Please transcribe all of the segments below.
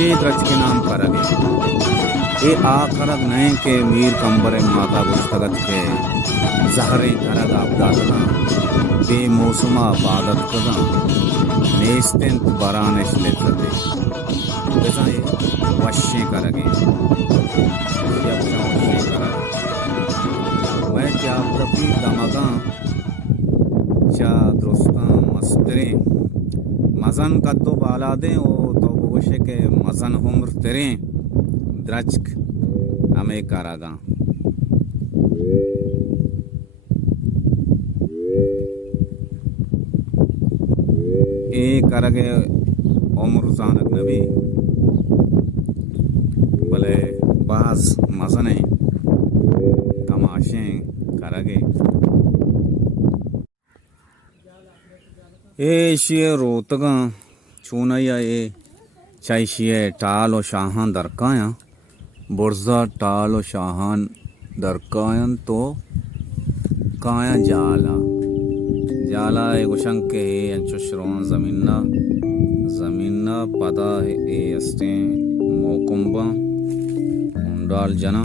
ए द्रच के नाम करगे ए आखरग नए के मीर कंबरे माता गुस्तगत के जहरे करग आबदादना बेमौसमा बादत कदा नेस्तेंत बरानेश लेते बेजा ये वश्य करगे या अपना वश्य करगे मैं क्या कभी दमगा चा दोस्ता मस्तरे मजन का तो बाला दे ओ तो बोशे के मजन हुम्र तेरे द्रचक हमें करागा ए करगे उम्र जानक नबी भले बाज मजने तमाशे करगे ए शिये रोतगा चूनया ए चाइशिये टालो शाहान दरकाया बुर्जा टालो शाहान दरकायन तो काया जाला जाला ए गुशंके ए अंचुश्रोन जमीना पदा ए अस्ते मोकुंबा उंडाल जना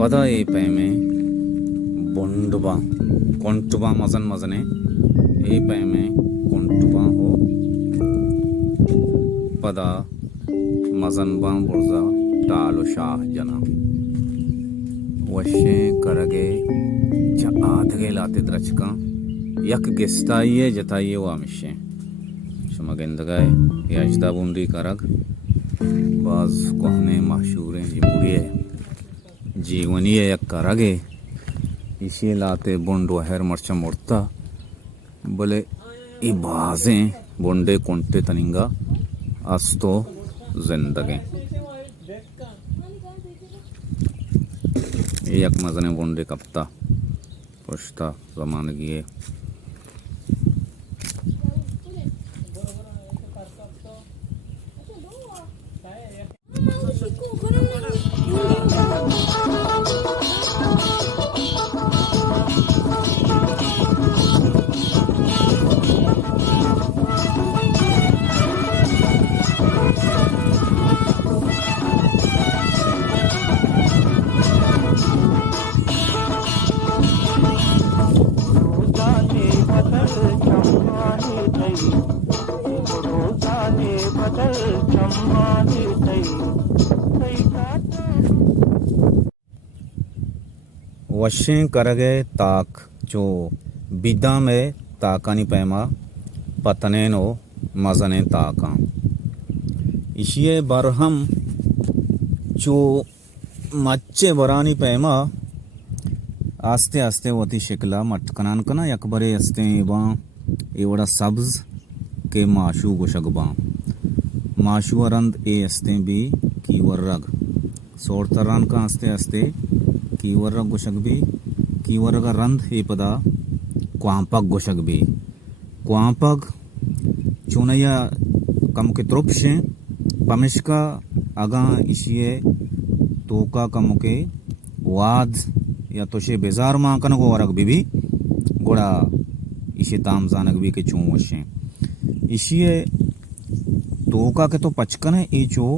पदा ए पैमे बुंडबा कोंटुबा मजने ए पैमे कोंटुबा हो पदा मजनबा बुर्जा टालो शाह जना वशे करगे आधगे लाते द्रचका यक गिस्ताइये जताइये वो आमिशे शमगेंदगाए याजदा बुंदी करग बाज कोहने माशूरे जिमुड़िए जीवनीय यक करगे इसे लाते बुंड वहर मर्चा मुड़ता बोले ई बाजें बुंडे कोंटे तनिंगा अस्तो जिंदगी एक मजने बुंडे कप्ता पुश्ता जमानगी है वशें करगे ताक जो बिदा में ताकानी पैमा पतने नो मजने ताका इशिये बरहम जो मच्चे बरानी पैमा आस्ते आस्ते वती शिकला मटकनान कना यकबरे अस्ते एवा एवड़ा सब्ज के माशू गुशगबा माशू अरंद ए अस्ते भी की वर्रग सोर तरान का आस्ते आस्ते की वर्रग गुशग भी की वर्रग रंद ए पदा क्वांपक गुशग भी क्वांपक चुनया कम के त्रुपशे पमिश्का अगा इशिये तोका कम के वाद या तो शे बेजार मां कन को वरग भी गोड़ा इशे ताम जानक भी के चूं वशे इशिये तोका के तो पचकन है ए जो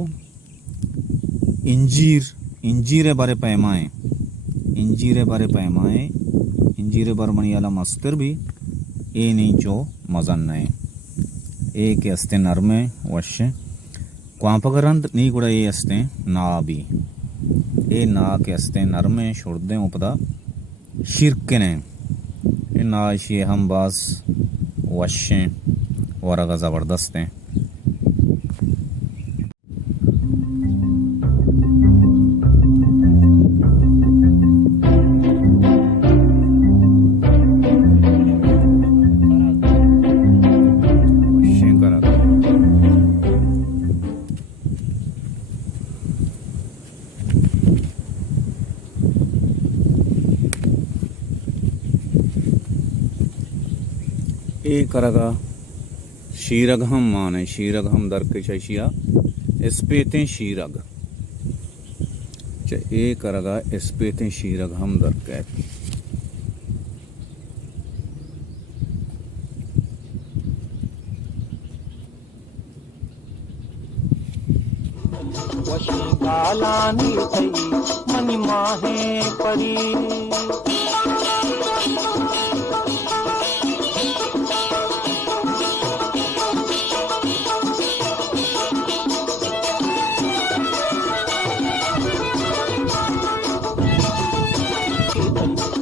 इंजीरे बारे पैमाए इंजीरे बरमणी वाला मस्तर भी ए नहीं जो मजन नए ए के अस्ते नरमे वश्य क्वांपगरंद नी गुड़ा ए अस्ते ना भी ए ना के अस्ते नरमे छोड़दे उपदा शिरके ने ए ना इशे हम बास वश्य वरगा जबरदस्त हैं ए करगा शीरग हम माने शीरग हम दर के शशिया इस्पेते शीरग ए करगा इस्पेते शीरग हम दर के वशी गालानी थई मनी माहे परी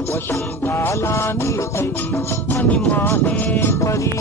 वशी गालानी थई मनी माहे परी